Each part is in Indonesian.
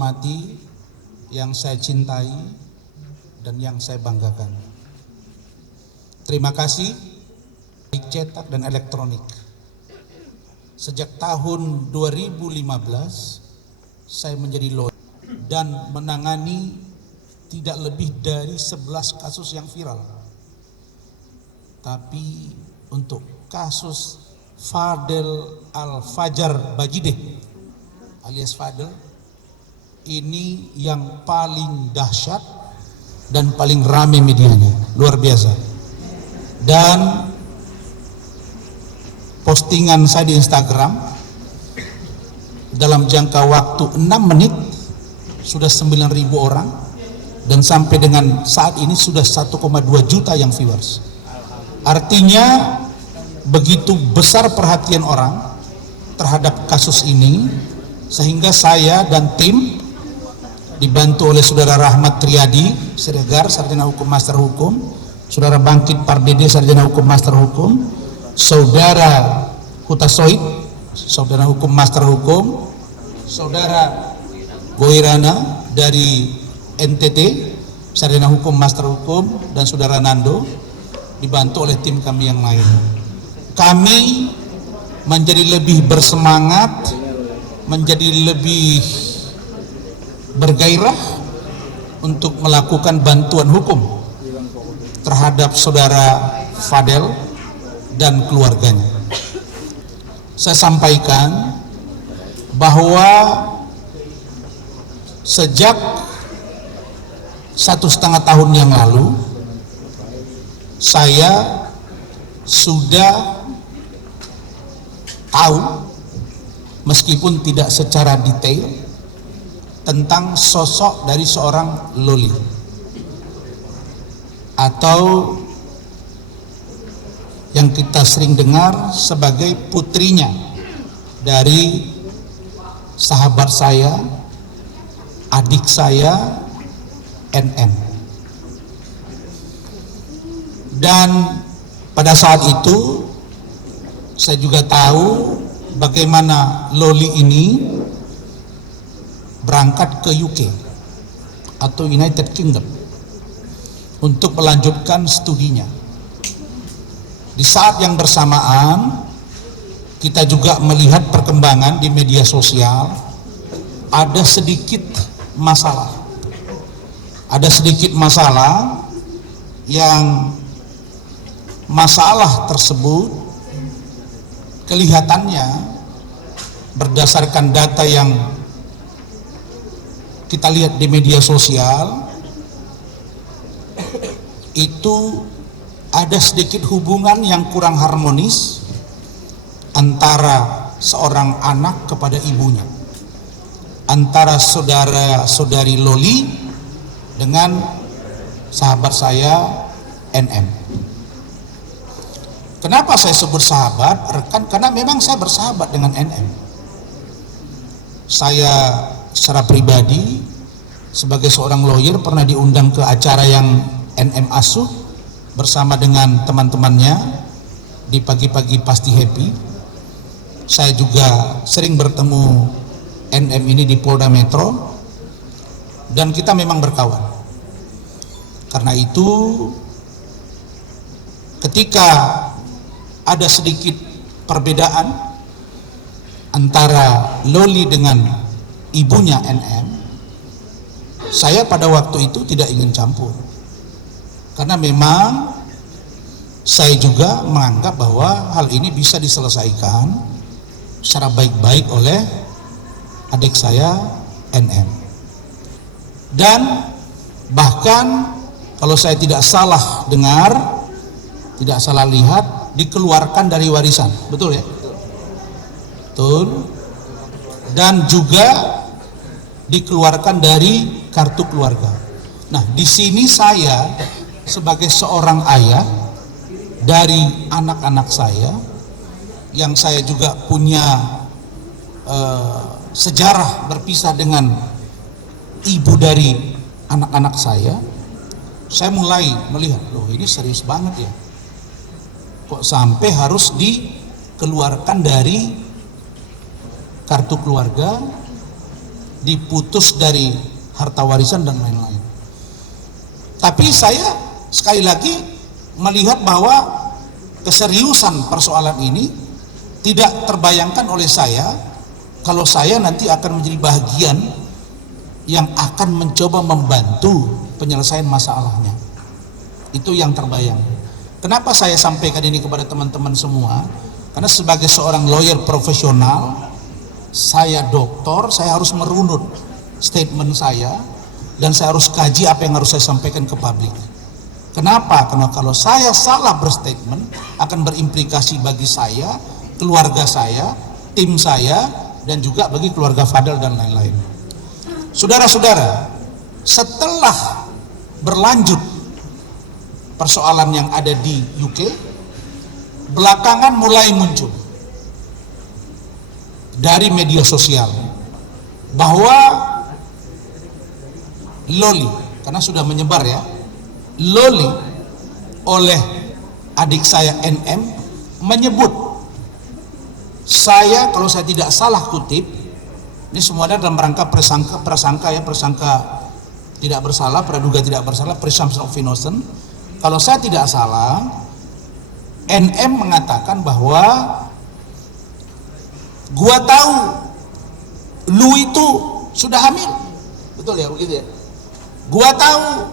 hormati, yang saya cintai, dan yang saya banggakan. Terima kasih baik cetak dan elektronik. Sejak tahun 2015 saya menjadi lawyer dan menangani tidak lebih dari 11 kasus yang viral. Tapi untuk kasus Fadel Al-Fajar Bajideh alias Fadel, ini yang paling dahsyat dan paling rame medianya, luar biasa. Dan postingan saya di Instagram dalam jangka waktu 6 menit sudah 9.000 orang, dan sampai dengan saat ini sudah 1,2 juta yang viewers. Artinya begitu besar perhatian orang terhadap kasus ini, sehingga saya dan tim dibantu oleh Saudara Rahmat Triadi Siregar, Sarjana Hukum Master Hukum, Saudara Bangkit Pardede, Sarjana Hukum Master Hukum, Saudara Hutasoid, Saudara Hukum Master Hukum, Saudara Goirana dari NTT, Sarjana Hukum Master Hukum, dan Saudara Nando, dibantu oleh tim kami yang lain. Kami menjadi lebih bersemangat, menjadi lebih bergairah untuk melakukan bantuan hukum terhadap Saudara Fadel dan keluarganya. Saya sampaikan bahwa sejak 1,5 tahun yang lalu saya sudah tahu, meskipun tidak secara detail, tentang sosok dari seorang Loli atau yang kita sering dengar sebagai putrinya dari sahabat saya, adik saya, NM. Dan pada saat itu saya juga tahu bagaimana Loli ini berangkat ke UK atau United Kingdom untuk melanjutkan studinya. Di saat yang bersamaan kita juga melihat perkembangan di media sosial, ada sedikit masalah. Ada sedikit masalah yang masalah tersebut kelihatannya berdasarkan data yang kita lihat di media sosial itu ada sedikit hubungan yang kurang harmonis antara seorang anak kepada ibunya, antara saudara-saudari Loli dengan sahabat saya NM. Kenapa saya sebut sahabat, rekan? Karena memang saya bersahabat dengan NM. Saya secara pribadi sebagai seorang lawyer pernah diundang ke acara yang NM asuh bersama dengan teman-temannya di Pagi-Pagi Pasti Happy. Saya juga sering bertemu NM ini di Polda Metro dan kita memang berkawan. Karena itu ketika ada sedikit perbedaan antara Loli dengan ibunya NM, saya pada waktu itu tidak ingin campur. Karena memang saya juga menganggap bahwa hal ini bisa diselesaikan secara baik-baik oleh adik saya NM. Dan bahkan kalau saya tidak salah dengar, tidak salah lihat, dikeluarkan dari warisan, betul ya? Betul. Dan juga dikeluarkan dari kartu keluarga. Nah, di sini saya sebagai seorang ayah dari anak-anak saya, yang saya juga punya sejarah berpisah dengan ibu dari anak-anak saya mulai melihat, loh ini serius banget ya, kok sampai harus dikeluarkan dari kartu keluarga diputus dari harta warisan dan lain-lain. Tapi saya sekali lagi melihat bahwa keseriusan persoalan ini tidak terbayangkan oleh saya kalau saya nanti akan menjadi bagian yang akan mencoba membantu penyelesaian masalahnya. Itu yang terbayang. Kenapa saya sampaikan ini kepada teman-teman semua? Karena sebagai seorang lawyer profesional, saya doktor, saya harus merunut statement saya dan saya harus kaji apa yang harus saya sampaikan ke publik. Kenapa? Karena kalau saya salah berstatement akan berimplikasi bagi saya, keluarga saya, tim saya, dan juga bagi keluarga Fadel dan lain-lain. Saudara-saudara, setelah berlanjut persoalan yang ada di UK, belakangan mulai muncul dari media sosial bahwa Loli, karena sudah menyebar ya, Loli oleh adik saya NM menyebut saya, kalau saya tidak salah kutip, ini semuanya dalam rangka prasangka tidak bersalah, praduga tidak bersalah, presumption of innocence. Kalau saya tidak salah, NM mengatakan bahwa gua tahu lu itu sudah hamil, betul ya, begitu ya. Gua tahu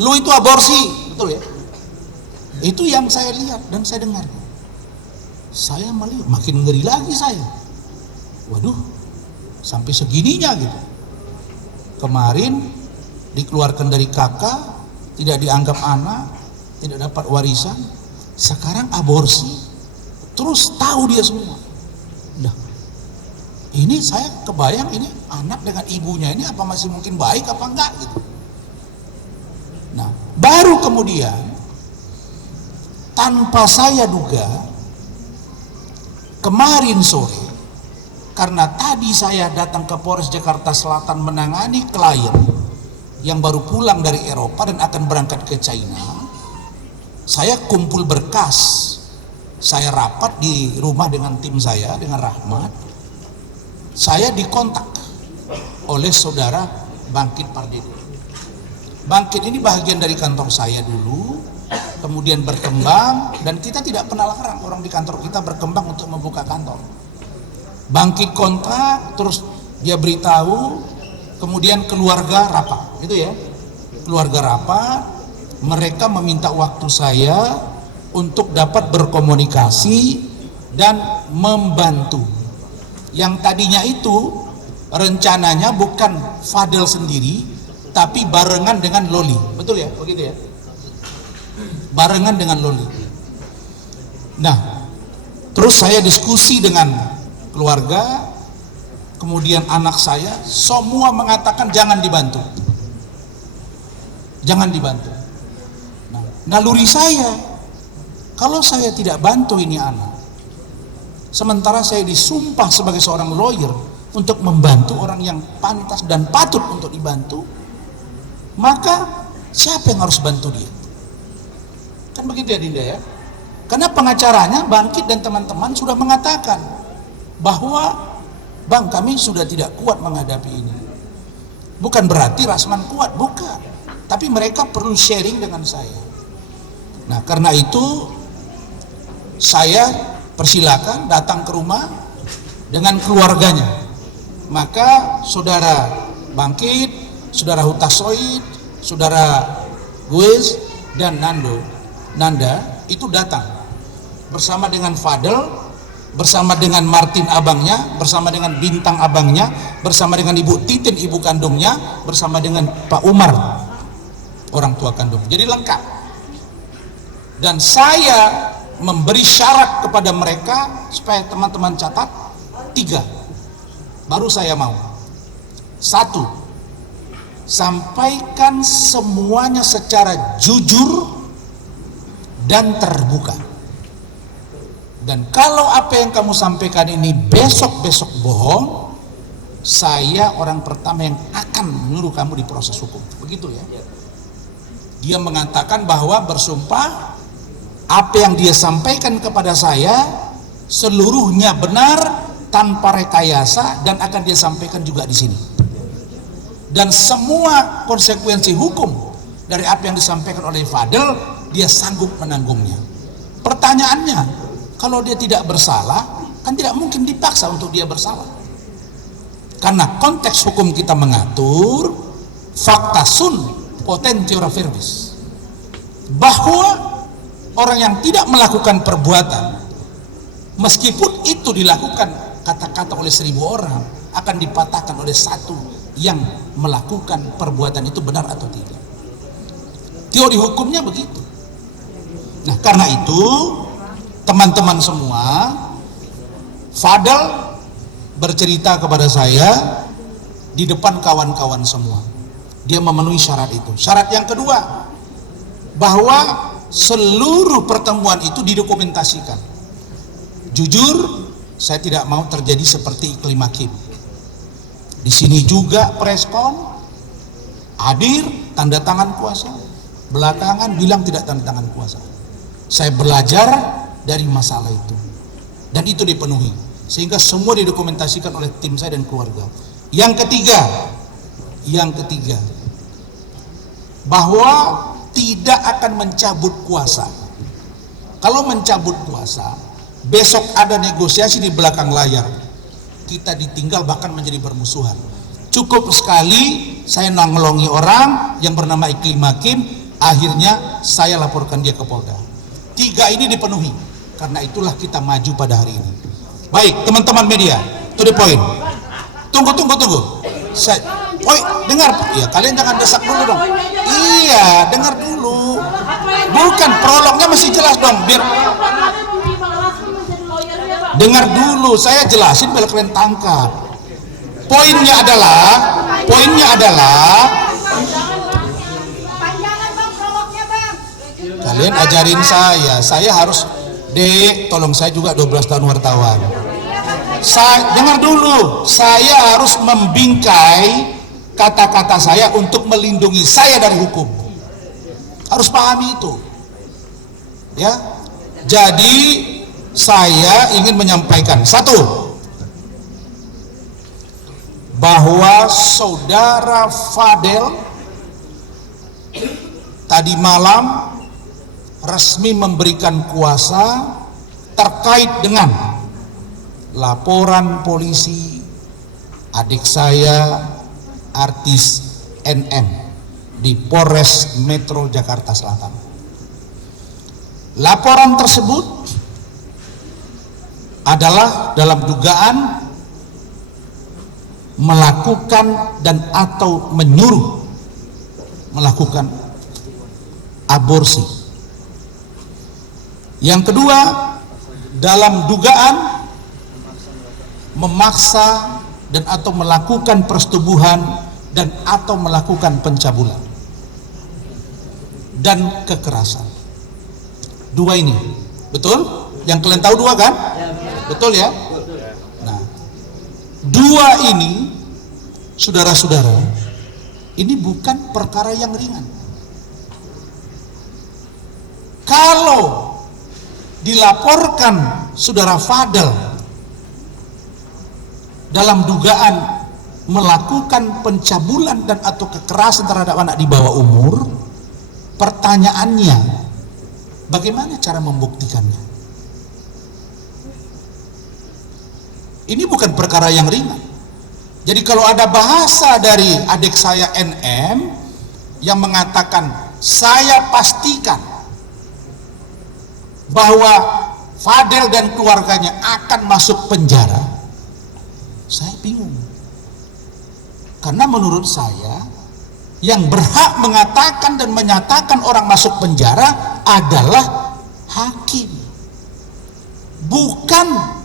lu itu aborsi, betul ya. Itu yang saya lihat dan saya dengar. Saya melihat makin ngeri lagi saya. Waduh, sampai segininya gitu. Kemarin dikeluarkan dari kakak, tidak dianggap anak, tidak dapat warisan. Sekarang aborsi, terus tahu dia semua. Nah, ini saya kebayang ini anak dengan ibunya ini apa masih mungkin baik apa enggak gitu. Nah, baru kemudian tanpa saya duga kemarin sore, karena tadi saya datang ke Polres Jakarta Selatan menangani klien yang baru pulang dari Eropa dan akan berangkat ke China, saya kumpul berkas, saya rapat di rumah dengan tim saya, dengan Rahmat. Saya dikontak oleh saudara Bangkit Pardede. Bangkit ini bagian dari kantor saya dulu, kemudian berkembang, dan kita tidak pernah larang orang di kantor kita berkembang untuk membuka kantor. Bangkit kontak, terus dia beritahu, kemudian keluarga rapat, gitu ya. Keluarga rapat, mereka meminta waktu saya untuk dapat berkomunikasi dan membantu. Yang tadinya itu rencananya bukan Fadel sendiri, tapi barengan dengan Loli, betul ya, begitu ya. Barengan dengan Loli. Nah, terus saya diskusi dengan keluarga, kemudian anak saya, semua mengatakan jangan dibantu, jangan dibantu. Nah, naluri saya, kalau saya tidak bantu ini anak, sementara saya disumpah sebagai seorang lawyer untuk membantu orang yang pantas dan patut untuk dibantu, maka siapa yang harus bantu dia? Kan begitu ya Dinda ya. Karena pengacaranya Bangkit dan teman-teman sudah mengatakan bahwa Bang, kami sudah tidak kuat menghadapi ini. Bukan berarti Rasman kuat, bukan. Tapi mereka perlu sharing dengan saya. Nah, karena itu saya persilakan datang ke rumah dengan keluarganya. Maka saudara Bangkit, saudara Hutasoid, saudara Guiz dan Nanda itu datang bersama dengan Fadel, bersama dengan Martin abangnya, bersama dengan Bintang abangnya, bersama dengan Ibu Titin ibu kandungnya, bersama dengan Pak Umar orang tua kandung. Jadi lengkap. Dan saya memberi syarat kepada mereka supaya teman-teman catat 3. Baru saya mau. 1, sampaikan semuanya secara jujur dan terbuka. Dan kalau apa yang kamu sampaikan ini besok-besok bohong, saya orang pertama yang akan menyuruh kamu diproses hukum. Begitu ya. Dia mengatakan bahwa bersumpah apa yang dia sampaikan kepada saya seluruhnya benar tanpa rekayasa dan akan dia sampaikan juga di sini. dan semua konsekuensi hukum dari apa yang disampaikan oleh Fadel dia sanggup menanggungnya. Pertanyaannya, kalau dia tidak bersalah, kan tidak mungkin dipaksa untuk dia bersalah. Karena konteks hukum kita mengatur fakta sun potentiora verbis, bahwa orang yang tidak melakukan perbuatan, meskipun itu dilakukan kata-kata oleh 1000 orang, akan dipatahkan oleh satu yang melakukan perbuatan itu benar atau tidak. Teori hukumnya begitu. Nah, karena itu teman-teman semua, Fadel bercerita kepada saya di depan kawan-kawan semua. Dia memenuhi syarat itu. Syarat yang kedua, bahwa seluruh pertemuan itu didokumentasikan. Jujur, saya tidak mau terjadi seperti iklim hakim. Di sini juga preskom, hadir, tanda tangan kuasa, belakangan bilang tidak tanda tangan kuasa. Saya belajar dari masalah itu, dan itu dipenuhi, sehingga semua didokumentasikan oleh tim saya dan keluarga. Yang ketiga, bahwa tidak akan mencabut kuasa. Kalau mencabut kuasa, besok ada negosiasi di belakang layar, kita ditinggal bahkan menjadi bermusuhan. Cukup sekali saya nongolongi orang yang bernama Iklim Hakim, akhirnya saya laporkan dia ke Polda. 3 ini dipenuhi, karena itulah kita maju pada hari ini. Baik, teman-teman media, to the point. Tunggu. Dengar, ya kalian jangan desak dulu dong. Iya, dengar dulu. Bukan, prolognya masih jelas dong, biar dengar dulu, saya jelasin biar kalian tangkap. Poinnya adalah kalian ajarin saya harus tolong saya juga 12 tahun wartawan. Dengar dulu, saya harus membingkai kata-kata saya untuk melindungi saya dari hukum. Harus pahami itu. Ya. Jadi saya ingin menyampaikan satu, bahwa saudara Fadel tadi malam resmi memberikan kuasa terkait dengan laporan polisi adik saya artis NM di Polres Metro Jakarta Selatan. Laporan tersebut adalah dalam dugaan melakukan dan atau menyuruh melakukan aborsi. Yang kedua, dalam dugaan memaksa dan atau melakukan persetubuhan dan atau melakukan pencabulan dan kekerasan. 2 ini, betul? Yang kalian tahu 2 kan? Betul ya? Nah, 2 ini, saudara-saudara, ini bukan perkara yang ringan. Kalau dilaporkan saudara Fadel dalam dugaan melakukan pencabulan dan atau kekerasan terhadap anak di bawah umur, pertanyaannya, bagaimana cara membuktikannya? Ini bukan perkara yang ringan. Jadi kalau ada bahasa dari adik saya NM yang mengatakan, saya pastikan bahwa Fadel dan keluarganya akan masuk penjara, saya bingung. Karena menurut saya, yang berhak mengatakan dan menyatakan orang masuk penjara adalah hakim, bukan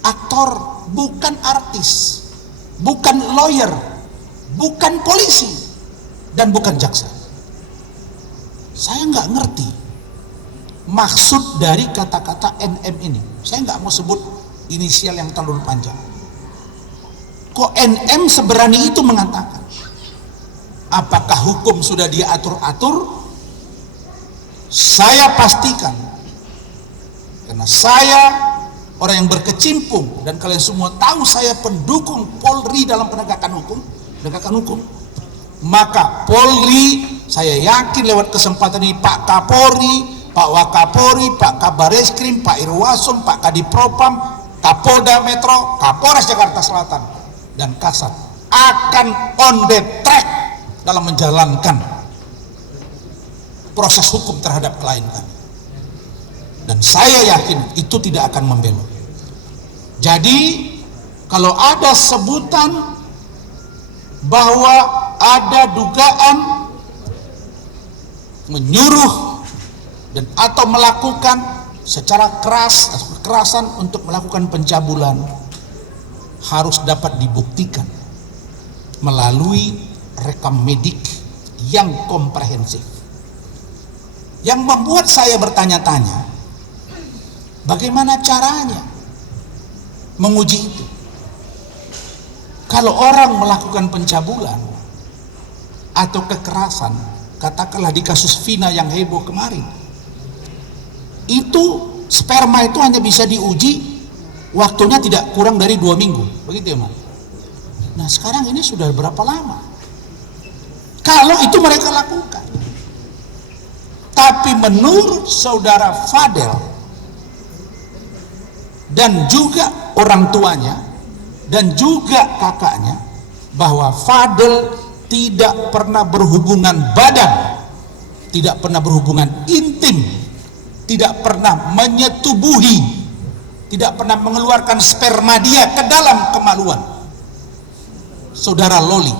aktor, bukan artis, bukan lawyer, bukan polisi, dan bukan jaksa. Saya nggak ngerti maksud dari kata-kata NM ini. Saya nggak mau sebut inisial yang terlalu panjang. Kok NM seberani itu mengatakan? Apakah hukum sudah dia atur-atur? Saya pastikan, karena saya orang yang berkecimpung dan kalian semua tahu saya pendukung Polri dalam penegakan hukum, penegakan hukum. Maka Polri, saya yakin lewat kesempatan ini Pak Kapolri, Pak Wakapolri, Pak Kabareskrim, Pak Irwasum, Pak Kadipropam, Kapolda Metro, Kapolres Jakarta Selatan, dan Kasat akan on the track dalam menjalankan proses hukum terhadap klien kami. Dan saya yakin itu tidak akan membelok. Jadi kalau ada sebutan bahwa ada dugaan menyuruh dan atau melakukan secara keras atau kekerasan untuk melakukan pencabulan, harus dapat dibuktikan melalui rekam medik yang komprehensif. Yang membuat saya bertanya-tanya, bagaimana caranya menguji itu? Kalau orang melakukan pencabulan atau kekerasan, katakanlah di kasus Vina yang heboh kemarin, itu sperma itu hanya bisa diuji waktunya tidak kurang dari 2 minggu, begitu ya Mas? Nah sekarang ini sudah berapa lama? Kalau itu mereka lakukan, tapi menurut saudara Fadel dan juga orang tuanya dan juga kakaknya, bahwa Fadel tidak pernah berhubungan badan, tidak pernah berhubungan intim, tidak pernah menyetubuhi, tidak pernah mengeluarkan sperma dia ke dalam kemaluan saudara Loli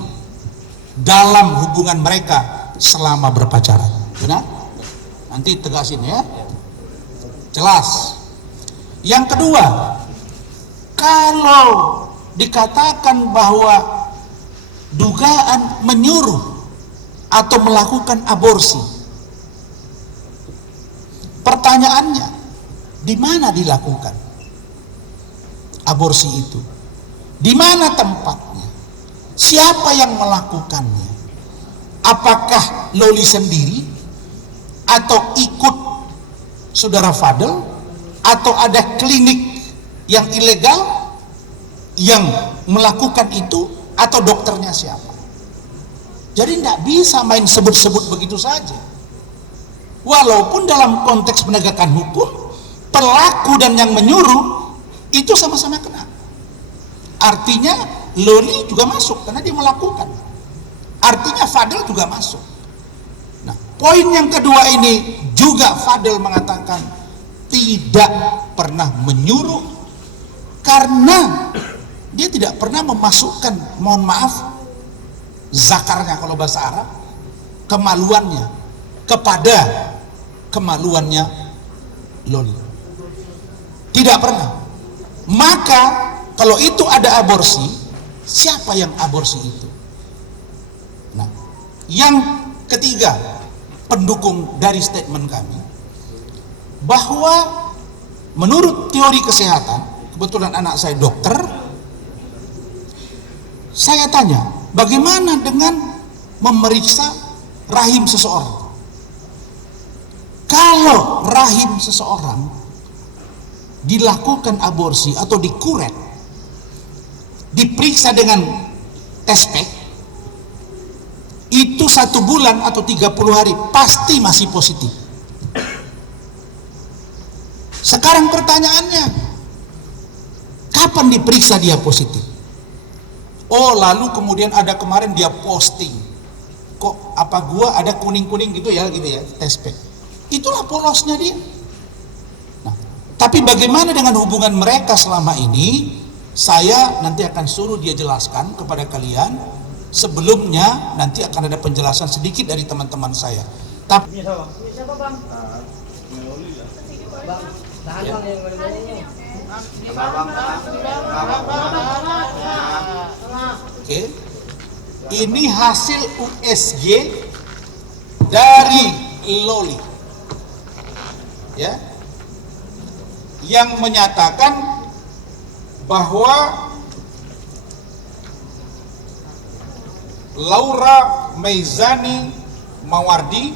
dalam hubungan mereka selama berpacaran. Benar? Nanti tegasin ya, jelas. Yang kedua, kalau dikatakan bahwa dugaan menyuruh atau melakukan aborsi, pertanyaannya, di mana dilakukan aborsi itu? Di mana tempatnya? Siapa yang melakukannya? Apakah Loli sendiri atau ikut saudara Fadel, atau ada klinik yang ilegal yang melakukan itu, atau dokternya siapa? Jadi tidak bisa main sebut-sebut begitu saja. Walaupun dalam konteks penegakan hukum, pelaku dan yang menyuruh itu sama-sama kena. Artinya Loli juga masuk karena dia melakukan. Artinya Fadel juga masuk. Nah, poin yang kedua ini juga Fadel mengatakan tidak pernah menyuruh karena dia tidak pernah memasukkan, mohon maaf, zakarnya kalau bahasa Arab, kemaluannya kepada kemaluannya Loli. Tidak pernah. Maka kalau itu ada aborsi, siapa yang aborsi itu? Nah, yang ketiga, pendukung dari statement kami, bahwa menurut teori kesehatan, kebetulan anak saya dokter, saya tanya, bagaimana dengan memeriksa rahim seseorang? Kalau rahim seseorang dilakukan aborsi atau dikuret, diperiksa dengan tes pack, itu 1 bulan atau 30 hari pasti masih positif. Sekarang pertanyaannya, kapan diperiksa dia positif? Oh, lalu kemudian ada kemarin dia posting, kok apa gua ada kuning-kuning gitu ya tes pack. Itulah polosnya dia. Nah, tapi bagaimana dengan hubungan mereka selama ini? Saya nanti akan suruh dia jelaskan kepada kalian. Sebelumnya nanti akan ada penjelasan sedikit dari teman-teman saya. Tapi siapa bang? Tahan bang yang Oke. Ini hasil USG dari Loli, ya, yang menyatakan bahwa Laura Meizani Mawardi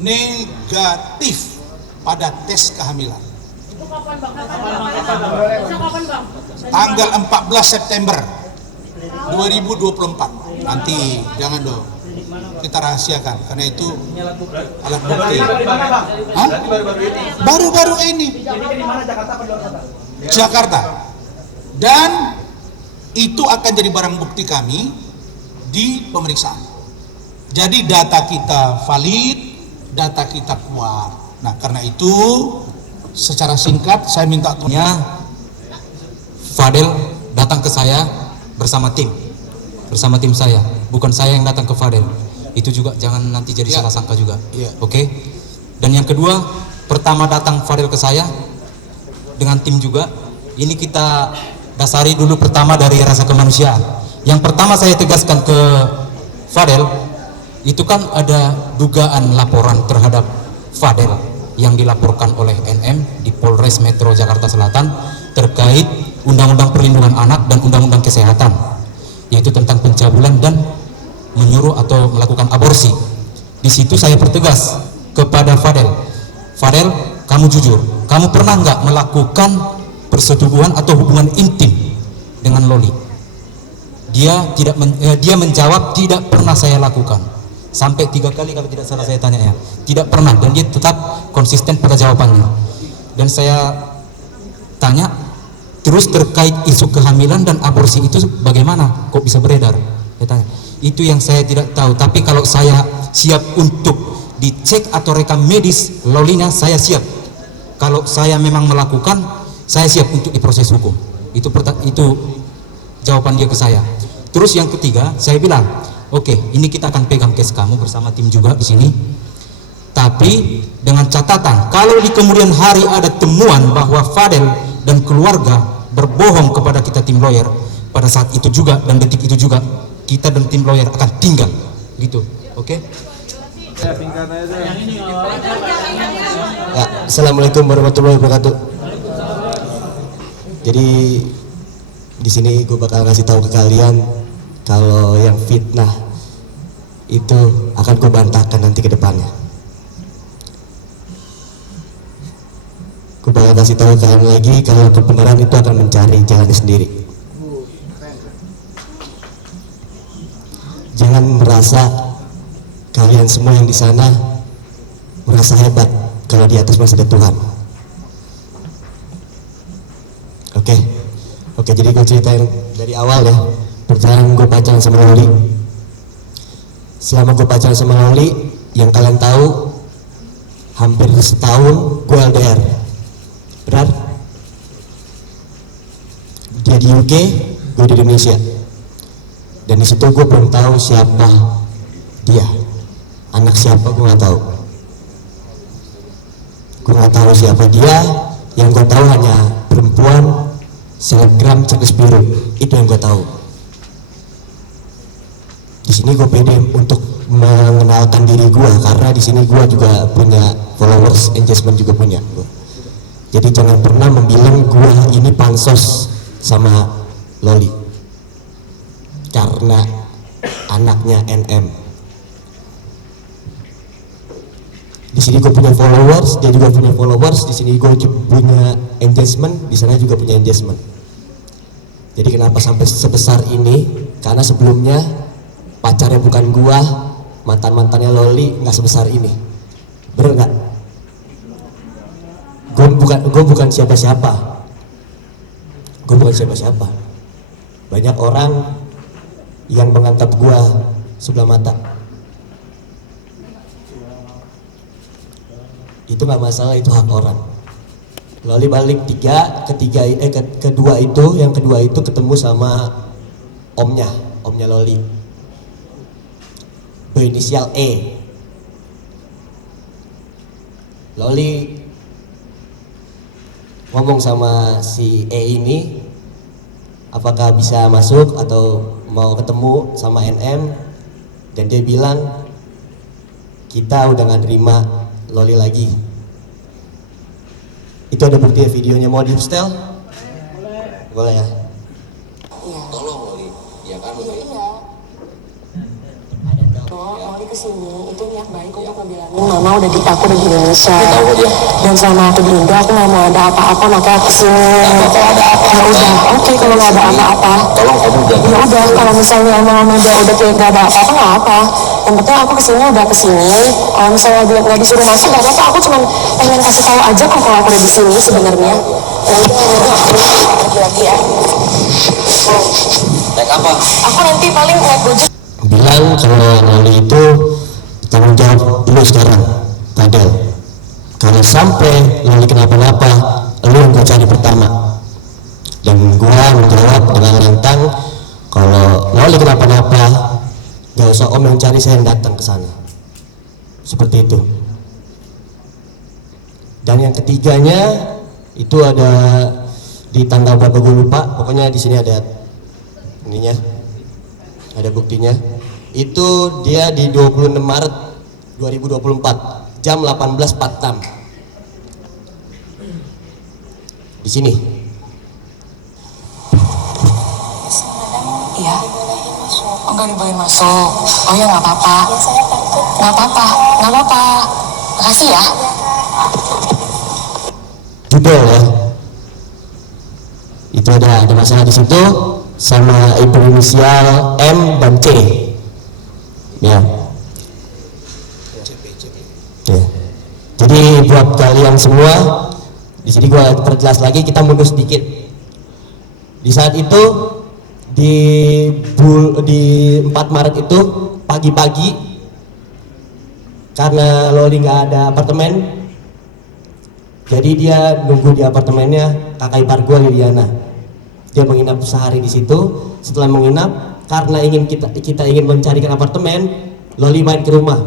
negatif pada tes kehamilan. Itu kapan bang? Kapan bang? Tanggal 14 September. 2024. Nanti jangan dong, kita rahasiakan karena itu alat bukti. Hah? Baru-baru ini. Jakarta. Dan itu akan jadi barang bukti kami di pemeriksaan. Jadi data kita valid, data kita kuat. Nah, karena itu secara singkat saya minta Fadel datang ke saya bersama tim saya, bukan saya yang datang ke Fadel. Itu juga jangan nanti jadi salah sangka juga. Oke. Dan yang kedua, pertama datang Fadel ke saya dengan tim juga. Ini kita dasari dulu pertama dari rasa kemanusiaan. Yang pertama saya tegaskan ke Fadel, itu kan ada dugaan laporan terhadap Fadel yang dilaporkan oleh NM di Polres Metro Jakarta Selatan terkait Undang-Undang Perlindungan Anak dan Undang-Undang Kesehatan, yaitu tentang pencabulan dan menyuruh atau melakukan aborsi. Di situ saya pertegas kepada Fadel, kamu jujur, kamu pernah nggak melakukan persetubuhan atau hubungan intim dengan Loli? Dia menjawab tidak pernah saya lakukan. Sampai 3 kali kalau tidak salah saya tanya ya, tidak pernah, dan dia tetap konsisten pada jawabannya. Dan saya tanya terus terkait isu kehamilan dan aborsi itu bagaimana kok bisa beredar, saya tanya. Itu yang saya tidak tahu, tapi kalau saya siap untuk dicek atau rekam medis Lolinya, saya siap. Kalau saya memang melakukan, saya siap untuk diproses hukum. Itu jawaban dia ke saya. Terus yang ketiga, saya bilang, oke, ini kita akan pegang case kamu bersama tim juga di sini. Tapi dengan catatan, kalau di kemudian hari ada temuan bahwa Fadel dan keluarga berbohong kepada kita tim lawyer, pada saat itu juga dan detik itu juga kita dan tim lawyer akan tinggal, gitu. Oke? Ya, Assalamualaikum warahmatullahi wabarakatuh. Jadi di sini gue bakal kasih tahu ke kalian kalau yang fitnah itu akan gue bantahkan nanti ke depannya. Gue bakal kasih tahu kalian lagi kalau kebenaran itu akan mencari jalannya sendiri. Jangan merasa kalian semua yang di sana merasa hebat kalau di atas masih ada Tuhan. Oke, jadi gue ceritain dari awal ya. Perjalanan gue pacaran sama Loli. Selama gue pacaran sama Loli, yang kalian tahu, hampir setahun gue LDR. Benar? Dia di UK, gue di Indonesia. Dan di situ gue belum tahu siapa dia, anak siapa gue nggak tahu. Gue nggak tahu siapa dia. Yang gue tahu hanya perempuan selebgram cadis biru, itu yang gue tahu. Di sini gue pede untuk mengenalkan diri gue karena di sini gue juga punya followers, engagement juga punya. Jadi jangan pernah membilang gue ini pansos sama Loli karena anaknya NM. Di sini gue punya followers, dia juga punya followers. Di sini gue punya engagement, di sana juga punya engagement. Jadi kenapa sampai sebesar ini? Karena sebelumnya pacarnya bukan gua, mantannya Loli nggak sebesar ini. Bener nggak? Gue bukan siapa-siapa. Gue bukan siapa-siapa. Banyak orang yang menganggap gua sebelah mata. Itu nggak masalah, itu hak orang. Loli balik kedua itu ketemu sama omnya Loli, berinisial E. Loli ngomong sama si E ini apakah bisa masuk atau mau ketemu sama NM, dan dia bilang kita udah nggak nerima Loli lagi. Itu ada bukti videonya, mau di setel? Boleh ya? Tolong Loli, ya kan Loli? Ada Loli kesini itu niat baik untuk ngebilangin mama udah aku udah di Indonesia. Dan selama aku di Indo aku nggak mau ada apa-apa, makanya aku kesini. Ya udah, oke kalau nggak ada apa-apa. Tolong kamu jangan. Ya udah, kalau misalnya emang mama udah kayak nggak ada apa-apa nggak apa. Yang penting aku kesini udah kesini. Kalau misalnya dia nggak disuruh masuk nggak apa-apa. Aku cuma pengen kasih tahu aja kok kalau aku udah di sini sebenarnya. Ya udah, aku pergi lagi ya. Naik apa? Aku nanti paling naik Gojek. Bilang kalau Loli itu tanggung jawab lu sekarang, Fadel. Kalau sampai Loli kenapa-napa, lu yang gua cari pertama. Dan gua menjawab dengan lantang, kalau Loli kenapa-napa, gak usah om yang cari, saya yang datang ke sana. Seperti itu. Dan yang ketiganya itu ada di tanggal berapa gue lupa, pokoknya di sini ada ininya, ada buktinya. Itu dia di 26 Maret 2024 jam 18.46 di sini. Iya. Oh, nggak dibolehin masuk. Oh ya nggak apa-apa. Nggak apa-apa, nggak apa-apa. Makasih ya. Judul ya. Itu ada masalah di situ sama ibu inisial M dan C. Ya. Ya. Jadi buat kalian semua, di sini gua perjelas lagi, kita mundur sedikit. Di saat itu di 4 Maret itu pagi-pagi, karena Loli nggak ada apartemen, jadi dia nunggu di apartemennya kakak ipar gue, Liliana. Dia menginap sehari di situ. Setelah menginap, karena kita ingin mencarikan apartemen, Loli main ke rumah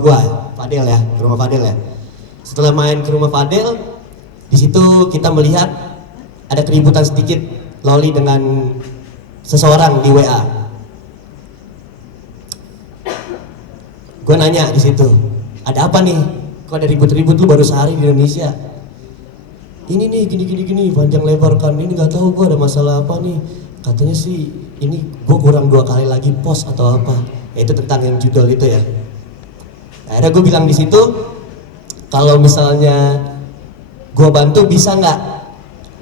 gue, Fadel ya, ke rumah Fadel ya. Setelah main ke rumah Fadel, di situ kita melihat ada keributan sedikit Loli dengan seseorang di WA. Gue nanya di situ, ada apa nih? Kok ada ribut-ribut, lu baru sehari di Indonesia? Ini nih gini panjang lebar kan, ini nggak tahu gue ada masalah apa nih. Katanya sih ini gue kurang 2 kali lagi pos atau apa. Ya, itu tentang yang judul itu ya. Akhirnya gue bilang di situ, kalau misalnya gue bantu bisa nggak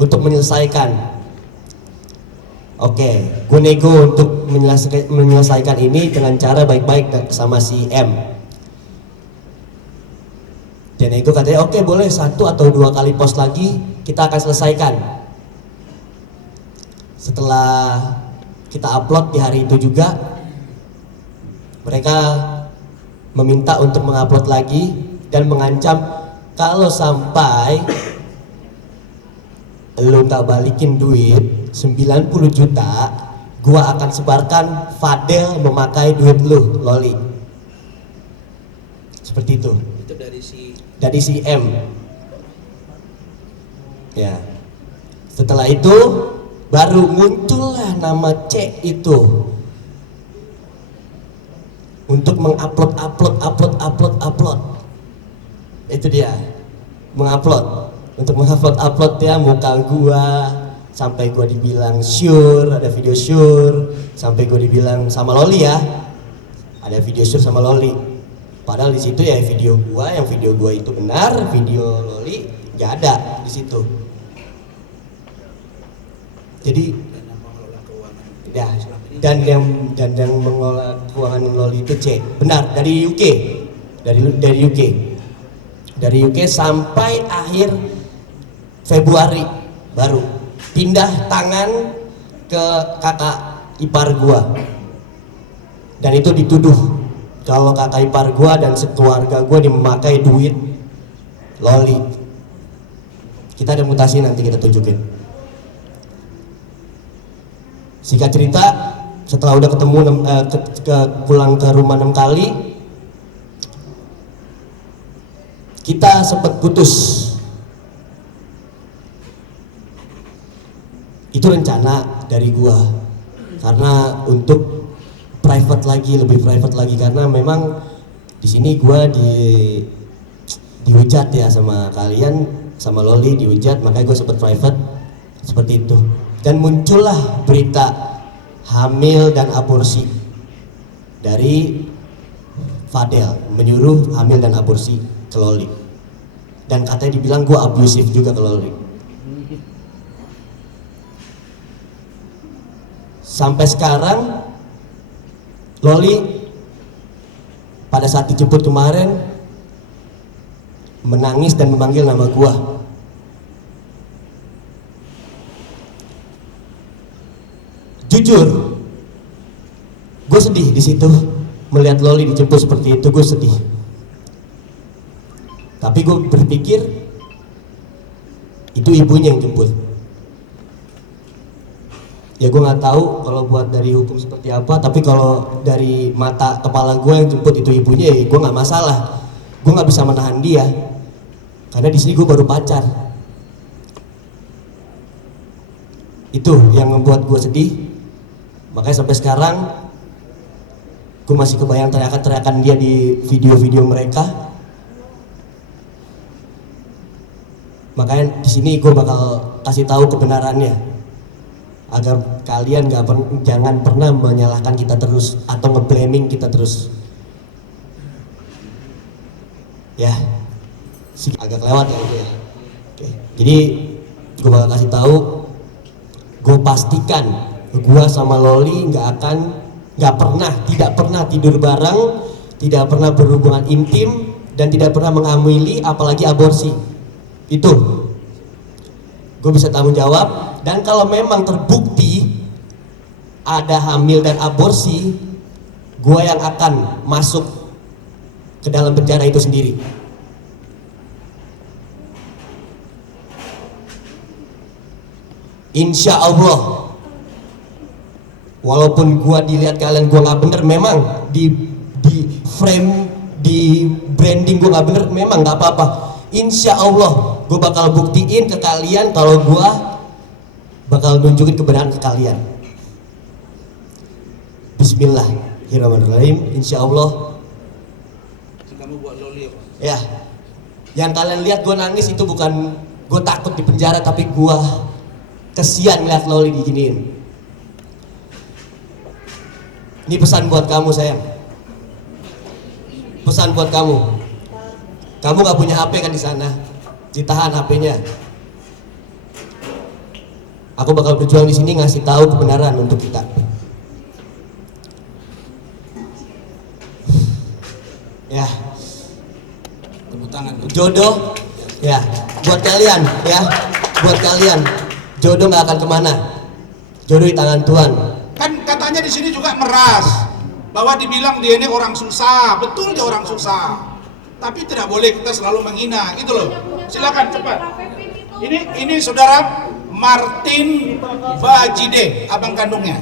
untuk menyelesaikan. Oke, gue nego untuk menyelesaikan ini dengan cara baik-baik sama si M. Dan nego katanya oke, boleh 1 atau 2 kali pos lagi kita akan selesaikan. Setelah kita upload di hari itu juga, mereka meminta untuk mengupload lagi dan mengancam kalau sampai lu tak balikin duit 90 juta, gua akan sebarkan Fadel memakai duit lu, Loli. Seperti itu. Itu dari si M. Ya. Setelah itu baru muncullah nama C itu untuk mengupload. Itu dia, mengupload ya muka gua, sampai gua dibilang sure, ada video sure, sampai gua dibilang sama Loli ya, ada video sure sama Loli. Padahal di situ ya video gua itu benar, video Loli nggak ada di situ. Jadi ya, dan yang mengelola keuangan Loli itu C, benar, dari UK, dari UK sampai akhir Februari baru pindah tangan ke kakak ipar gua, dan itu dituduh kalau kakak ipar gua dan sekeluarga gua memakai duit Loli. Kita ada mutasi, nanti kita tunjukin. Singkat cerita, setelah udah ketemu pulang ke rumah 6 kali, kita sempat putus. Itu rencana dari gua, karena untuk lebih private lagi, karena memang di sini gua dihujat ya sama kalian, sama Loli dihujat, makanya gue sempat private seperti itu. Dan muncullah berita hamil dan aborsi dari Fadel menyuruh hamil dan aborsi ke Loli, dan katanya dibilang gue abusif juga ke Loli. Sampai sekarang Loli pada saat dijemput kemarin menangis dan memanggil nama gue. Jujur, gue sedih di situ melihat Loli dijemput seperti itu. Gue sedih, tapi gue berpikir itu ibunya yang jemput. Ya gue nggak tahu kalau buat dari hukum seperti apa, tapi kalau dari mata kepala gue yang jemput itu ibunya, ya gue nggak masalah. Gue nggak bisa menahan dia karena di sini gue baru pacar. Itu yang membuat gue sedih. Makanya sampai sekarang gue masih kebayang teriakan-teriakan dia di video-video mereka. Makanya di sini gue bakal kasih tahu kebenarannya agar kalian jangan pernah menyalahkan kita terus atau nge-blaming kita terus. Ya, agak lewat ya itu ya. Oke. Jadi gue bakal kasih tahu, gue pastikan gue sama Loli tidak pernah tidur bareng, tidak pernah berhubungan intim, dan tidak pernah menghamili, apalagi aborsi. Itu gue bisa tanggung jawab. Dan kalau memang terbukti ada hamil dan aborsi, gue yang akan masuk ke dalam penjara itu sendiri. Insya Allah, walaupun gue dilihat kalian gue nggak bener, memang di frame, di branding gue nggak bener, memang nggak apa-apa. Insya Allah gue bakal buktiin ke kalian kalau gue bakal nunjukin kebenaran ke kalian. Bismillahirrahmanirrahim. Insya Allah. Kamu buat Loli apa? Ya, yang kalian lihat gue nangis itu bukan gue takut di penjara, tapi gue kesian ngeliat Loli diginiin. Ini pesan buat kamu sayang. Pesan buat kamu. Kamu nggak punya HP kan di sana? Ditahan HP-nya. Aku bakal berjuang di sini ngasih tahu kebenaran untuk kita. Ya. Tepuk tangan. Jodoh, ya. Buat kalian, ya. Buat kalian, jodoh nggak akan kemana. Jodoh di tangan Tuhan. Kan katanya di sini juga meras bahwa dibilang dia ini orang susah. Betul dia orang susah. Tapi tidak boleh kita selalu menghina, gitu loh. Silakan cepat. Ini saudara Martin Bajide, abang kandungnya.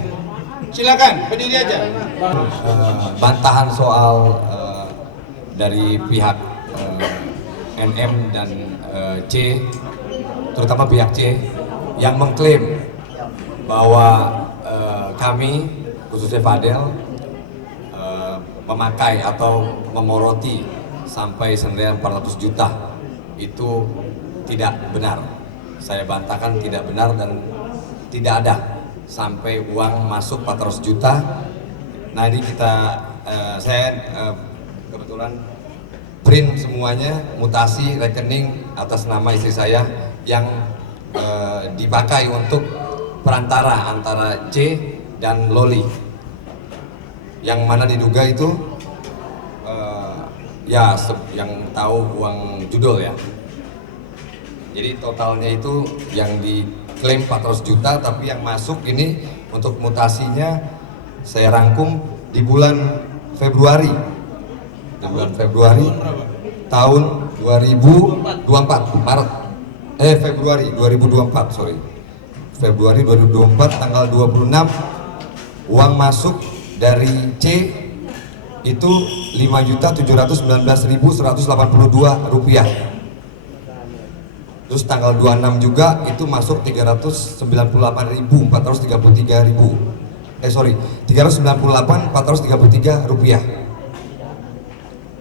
Silakan, berdiri aja. Bantahan soal dari pihak NM dan C, terutama pihak C, yang mengklaim bahwa kami, khususnya Fadel, memakai atau memoroti sampai senilai 400 juta, itu tidak benar. Saya bantahkan tidak benar dan tidak ada sampai uang masuk 400 juta. Nah ini saya kebetulan print semuanya, mutasi rekening atas nama istri saya yang dipakai untuk perantara antara C dan Loli, yang mana diduga itu yang tahu uang judul ya. Jadi totalnya itu yang diklaim 400 juta, tapi yang masuk ini untuk mutasinya saya rangkum di bulan Februari. Di bulan Februari tahun 2024, Maret. Februari 2024, sorry. Februari 2024 tanggal 26 uang masuk dari C itu 5.719.182 rupiah. Terus tanggal 26 juga itu masuk 398.433 rupiah.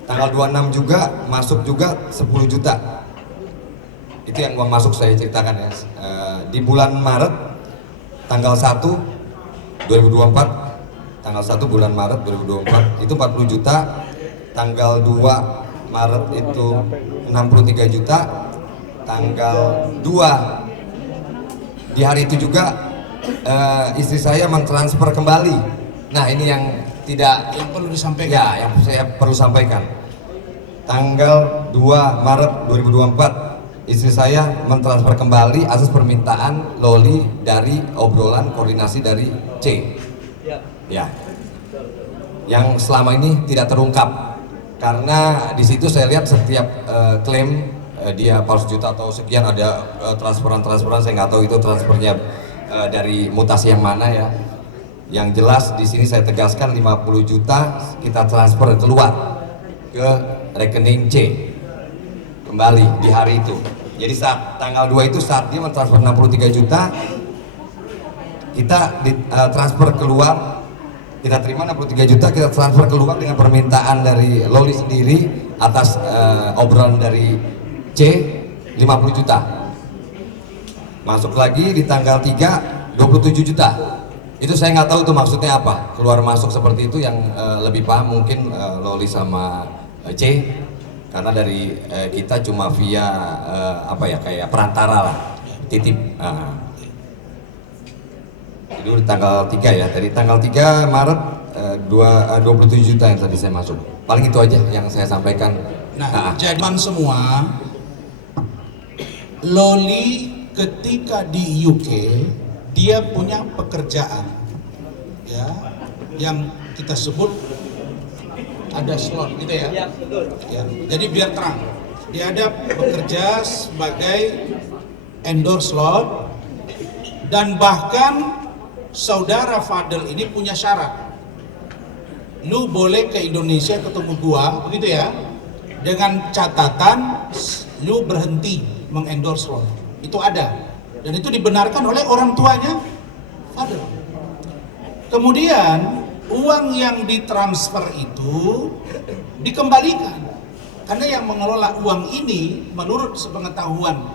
Tanggal 26 juga masuk juga 10 juta. Itu yang uang masuk saya ceritakan ya. Di bulan Maret tanggal 1 2024 tanggal 1 bulan Maret 2024 itu 40 juta, tanggal 2 Maret itu 63 juta, tanggal 2 di hari itu juga istri saya mentransfer kembali. Nah ini yang tidak Yang perlu disampaikan. ya, yang saya perlu sampaikan. Tanggal 2 Maret 2024 istri saya mentransfer kembali atas permintaan Loli dari obrolan koordinasi dari C. Ya. Yang selama ini tidak terungkap. Karena di situ saya lihat setiap klaim dia 400 juta atau sekian ada transferan saya nggak tahu itu transfernya dari mutasi yang mana ya. Yang jelas di sini saya tegaskan 50 juta kita transfer keluar ke rekening C kembali di hari itu. Jadi saat tanggal 2 itu saat dia mentransfer 63 juta kita transfer keluar, kita terima 63 juta, kita transfer keluar dengan permintaan dari Loli sendiri atas obrolan dari C 50 juta. Masuk lagi di tanggal 3 27 juta. Itu saya nggak tahu itu maksudnya apa, keluar masuk seperti itu yang lebih paham mungkin Loli sama C, karena dari kita cuma via apa ya, kayak perantara lah, titip. Itu di tanggal 3 ya, dari tanggal 3 Maret 27 juta yang tadi saya masuk. Paling itu aja yang saya sampaikan. Nah, jadi semua, Loli ketika di UK dia punya pekerjaan ya yang kita sebut ada slot gitu ya. Ya, jadi biar terang, dia ada bekerja sebagai endorse slot, dan bahkan saudara Fadel ini punya syarat, lu boleh ke Indonesia ketemu gua begitu ya, dengan catatan lu berhenti mengendorse slot. Itu ada, dan itu dibenarkan oleh orang tuanya Fadel. Kemudian uang yang ditransfer itu dikembalikan, karena yang mengelola uang ini menurut sepengetahuan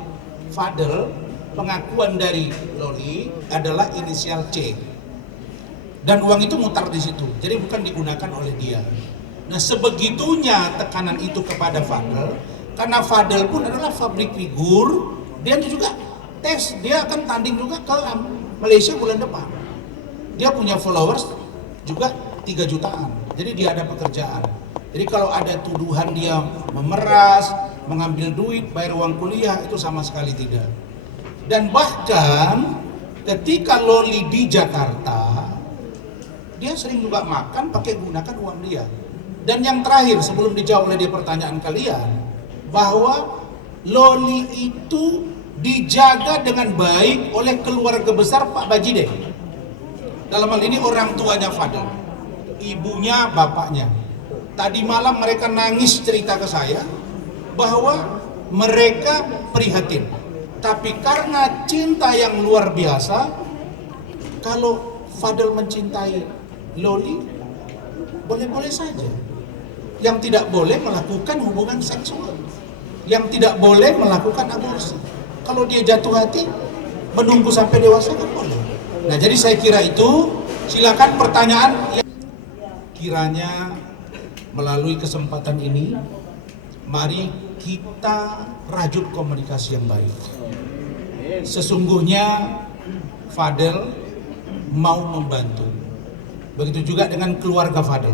Fadel, pengakuan dari Loli adalah inisial C, dan uang itu mutar di situ, jadi bukan digunakan oleh dia. Nah, sebegitunya tekanan itu kepada Fadel, karena Fadel pun adalah public figure, dia juga tes, dia akan tanding juga ke Malaysia bulan depan. Dia punya followers juga 3 jutaan, jadi dia ada pekerjaan. Jadi kalau ada tuduhan dia memeras, mengambil duit, bayar uang kuliah, itu sama sekali tidak. Dan bahkan ketika Loli di Jakarta, dia sering juga makan pakai gunakan uang dia. Dan yang terakhir sebelum dijawab oleh dia pertanyaan kalian, bahwa Loli itu dijaga dengan baik oleh keluarga besar Pak Bajide. Dalam hal ini orang tuanya Fadel, ibunya, bapaknya. Tadi malam mereka nangis cerita ke saya bahwa mereka prihatin. Tapi karena cinta yang luar biasa, kalau Fadel mencintai Loli, boleh-boleh saja. Yang tidak boleh melakukan hubungan seksual, yang tidak boleh melakukan aborsi. Kalau dia jatuh hati, menunggu sampai dewasa kan boleh. Nah, jadi saya kira itu, silakan pertanyaan. Kiranya melalui kesempatan ini, mari kita rajut komunikasi yang baik. Sesungguhnya Fadel mau membantu. Begitu juga dengan keluarga Fadel.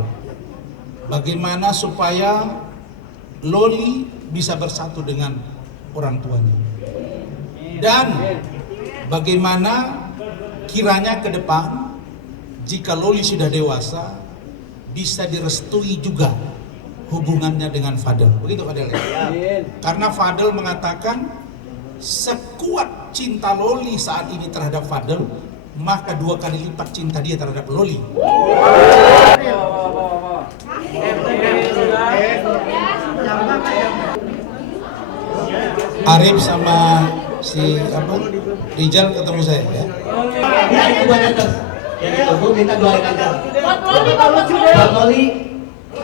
Bagaimana supaya Loli bisa bersatu dengan orang tuanya. Dan bagaimana kiranya ke depan, jika Loli sudah dewasa, bisa direstui juga hubungannya dengan Fadel. Begitu Fadel ya? Karena Fadel mengatakan sekuat cinta Loli saat ini terhadap Fadel, maka 2 kali lipat cinta dia terhadap Loli. Arif sama si Rijal ketemu saya ya. Ya itu banyak terus. Jadi aku minta doain aja. Buat Loli,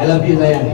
I love you sayang.